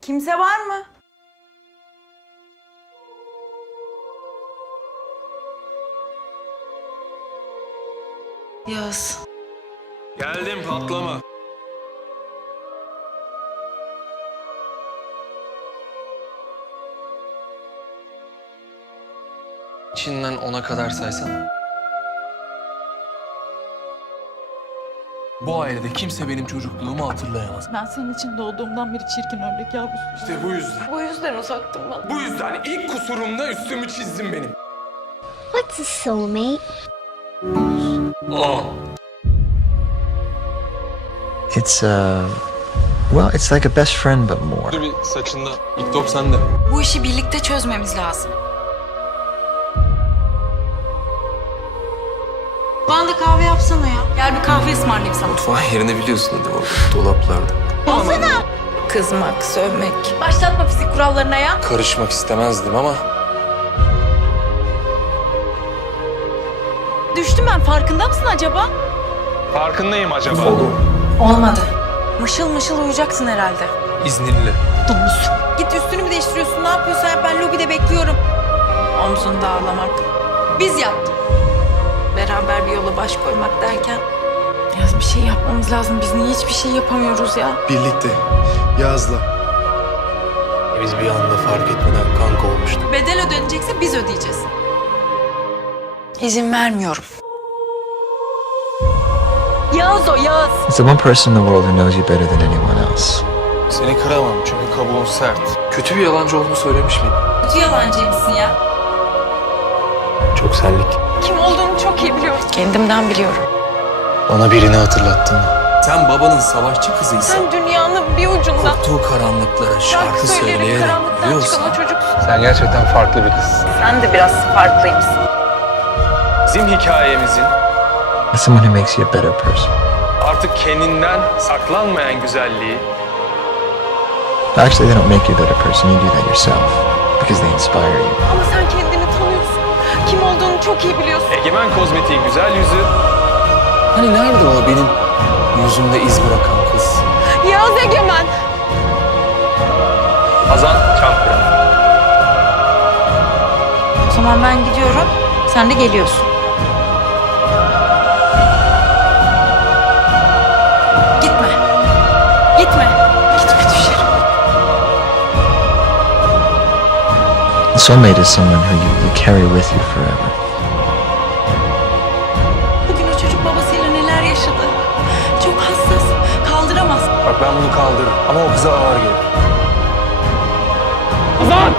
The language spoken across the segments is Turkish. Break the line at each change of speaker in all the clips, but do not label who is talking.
Kimse var mı? Yağız.
Geldim patlama. İçinden 10'a kadar saysana. Bu ailede kimse benim çocukluğumu hatırlayamaz.
Ben senin için doğduğumdan beri çirkin ördek yavrusu.
İşte bu yüzden.
Bu yüzden uzaktım ben.
Bu yüzden ilk kusurumda üstümü çizdim benim.
What's a soulmate?
It's like a best friend but more.
Dur bir saçında. İlk top sende.
Bu işi birlikte çözmemiz lazım. Bana da kahve yapsana ya. Gel bir kahve ısmarlayayım sana.
Mutfağın yerini biliyorsun hadi orada. Dolaplarda.
Kızmak, sövmek. Başlatma fizik kurallarına ya.
Karışmak istemezdim ama
Düştüm ben, farkında mısın acaba?
farkındayım acaba.
Olmadı. Mışıl mışıl uyuyacaksın herhalde.
İzninle.
Domuz. Git üstünü mü değiştiriyorsun? Ne yapıyorsan yap, ben lobide bekliyorum. Omzunda ağlamak. Biz yaptık. Beraber bir yola baş koymak derken... Ya bir şey yapmamız lazım. Biz niye hiçbir şey yapamıyoruz ya?
Birlikte, Yağız'la.
Biz bir anda fark etmeden kanka olmuştuk.
Bedel ödenecekse biz ödeyeceğiz. İzin vermiyorum. Yağız o, Yağız.
It's the one person in the world who knows you better than anyone else.
Seni kıramam çünkü kabuğun sert. Kötü bir yalancı olduğunu söylemiş miydim?
Kötü yalancıymışsın ya.
Çok senlik.
Kim olduğunu çok iyi biliyorum. Kendimden biliyorum.
Bana birini hatırlattın. Sen babanın savaşçı kızıysan,
Sen dünyanın bir ucundan
korktuğu karanlıklara şarkı
söyleyerek
söyleyerek
karanlıktan
yürüyorsan,
çıkan o çocuksun.
sen gerçekten farklı bir kızsın.
Sen de biraz farklıymışsın.
Bizim hikayemizin
It's someone who makes you a better person.
artık kendinden saklanmayan güzelliği
Actually, they don't make you a better person. You do that yourself because they inspire you.
Ama sen kendini tanıyorsun. Kim olduğunu çok iyi biliyorsun.
Egemen Kozmetik'in güzel yüzü. Hani nerede o benim yüzümde iz bırakan kız?
Yağız Egemen.
Hazan Çankırı.
O zaman ben gidiyorum. Sen de geliyorsun. Gitme. Gitme. Gitme, düşerim.
A soulmate is someone who you carry with you forever.
Bugün o çocuk babasıyla neler yaşadı. Çok hassas. Kaldıramaz.
Bak ben bunu kaldırırım ama o kıza ağır gelir. Hazan!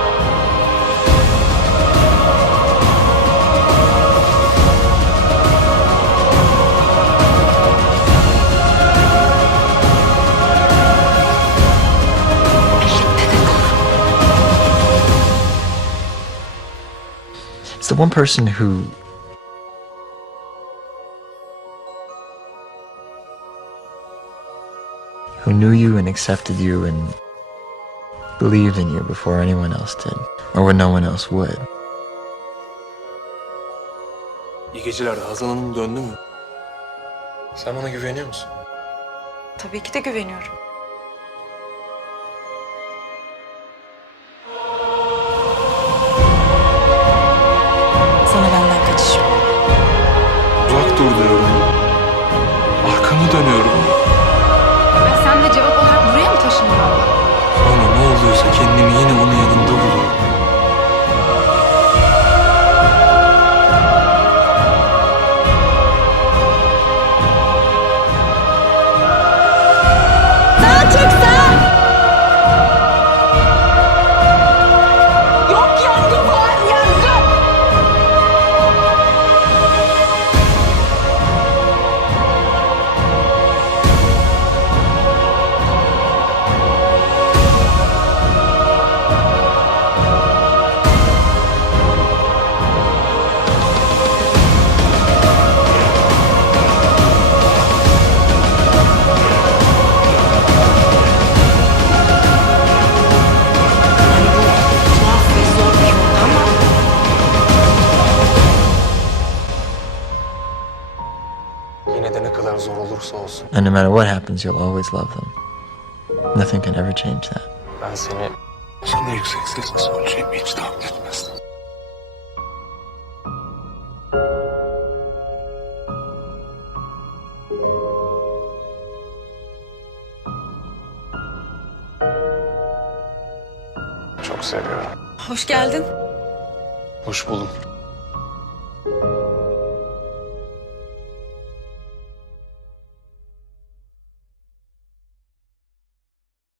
It's the one person who knew you and accepted you and believed in you before anyone else did, or when no one else would.
İyi geceler. Hazan Hanım döndü mü? Sen bana güveniyor musun?
Tabii ki de güveniyorum. Sana benden kaçış yok.
Uzak dur diyorum. Arkamı dönüyorum.
Ve sen de cevap olarak buraya mı taşındın abla?
Sonra ne oluyorsa kendimi yine onun yanında buluyorum.
Sağa çek sağa! Yok yangın var yangın! Tuhaf ve zor bir yolda ama
Yine de ne kadar zor olursa olsun.
And no matter what happens, you'll always love them. Nothing can ever change that.
Ben seni
Sana yüksek sesle söyleyeceğimi hiç tahmin etmezdim.
çok seviyorum.
Hoş geldin.
Hoş buldum.